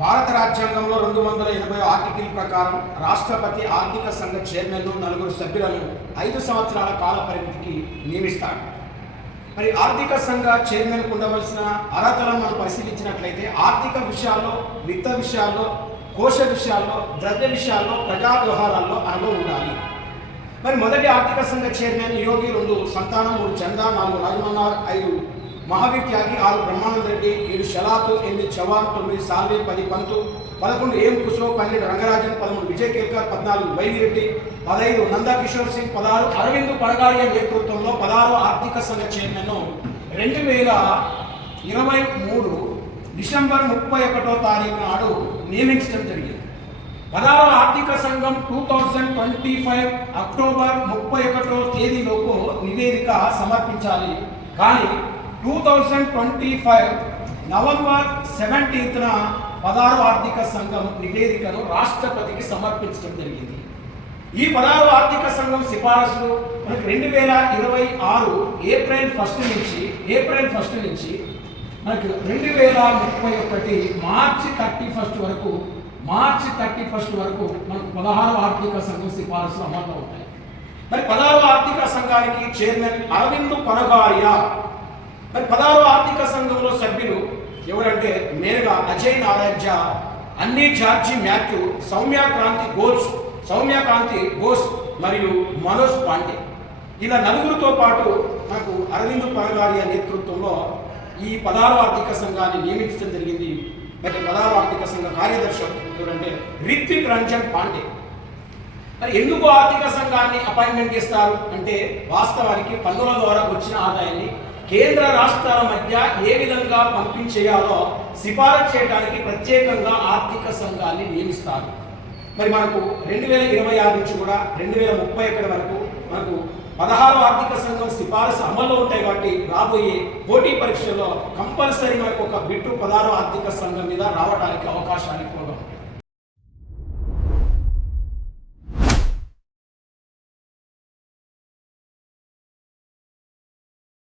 భారత రాజ్యాంగంలో 280 ఆర్టికల్ ప్రకారం రాష్ట్రపతి ఆర్థిక సంఘ చైర్మన్ను 4 సభ్యులను 5 సంవత్సరాల కాల పరిమితికి నియమిస్తాడు. మరి ఆర్థిక సంఘ చైర్మన్కు ఉండవలసిన అర్హతలను మనం పరిశీలించినట్లయితే ఆర్థిక విషయాల్లో, విత్త విషయాల్లో, కోశ విషయాల్లో, ద్రవ్య విషయాల్లో, ప్రజా వ్యవహారాల్లో అనుభవం ఉండాలి. మరి మొదటి ఆర్థిక సంఘ చైర్మన్ యోగి, 2 సంతానం, 3 చందా, 4 రాజమన్నార్, 5 మహావీర్ త్యాగి, 6 బ్రహ్మానంద రెడ్డి, 7 షలాతు, 8 చవాన్, 9 సాల్వే, 10 పంతు, 11 ఏం కుష్రో, 12 రంగరాజన్, 13 విజయ్ కేల్కర్, 14 వైవి రెడ్డి, 15 నందా కిషోర్ సింగ్, 16 అరవింద్ పడగాడియ నేతృత్వంలో 16వ ఆర్థిక సంఘ చైర్మన్ను 2023 డిసెంబర్ 31వ తారీఖు నాడు నియమించడం జరిగింది. 16వ ఆర్థిక సంఘం 2025 అక్టోబర్ 31వ తేదీలోపు నివేదిక సమర్పించాలి. కానీ 2025 నవంబర్ 17న 16వ ఆర్థిక సంఘం నివేదికను రాష్ట్రపతికి సమర్పించడం జరిగింది. ఈ 16వ ఆర్థిక సంఘం సిఫారసులు మనకు 2026 ఏప్రిల్ 1 నుంచి మనకు 2031 మార్చి 31 వరకు మనకు 16వ ఆర్థిక సంఘం సిఫారసులు అమల్లో ఉంటాయి. మరి 16వ ఆర్థిక సంఘానికి చైర్మన్ అరవింద్ పనగారియా. మరి 16వ ఆర్థిక సంఘంలో సభ్యులు ఎవరంటే మేనగా అజయ్ నారాయణ్ ఝా, అన్నీ జార్జి మాథ్యూ, సౌమ్యకాంతి ఘోష్ మరియు మనోజ్ పాండే. ఇలా 4తో పాటు మనకు అరవింద్ పనగారియా నేతృత్వంలో ఈ 16వ ఆర్థిక సంఘాన్ని నియమించడం జరిగింది. మరి 16వ ఆర్థిక సంఘ కార్యదర్శి ఎవరంటే రిత్విక్ రంజన్ పాండే. మరి ఎందుకు ఆర్థిక సంఘాన్ని అపాయింట్మెంట్ చేస్తారు అంటే వాస్తవానికి పన్నుల ద్వారా వచ్చిన ఆదాయాన్ని కేంద్ర రాష్ట్రాల మధ్య ఏ విధంగా పంపించేయాలో సిఫారసు చేయడానికి ప్రత్యేకంగా ఆర్థిక సంఘాన్ని నియమిస్తారు. మరి మనకు 2026 నుంచి కూడా 2031 వరకు మనకు 16వ ఆర్థిక సంఘం సిఫారసు అమల్లో ఉంటాయి. కాబట్టి రాబోయే పోటీ పరీక్షల్లో కంపల్సరీ మనకు ఒక బిట్టు 16వ ఆర్థిక సంఘం మీద రావడానికి అవకాశాలు ఎక్కువగా ఉంటాయి.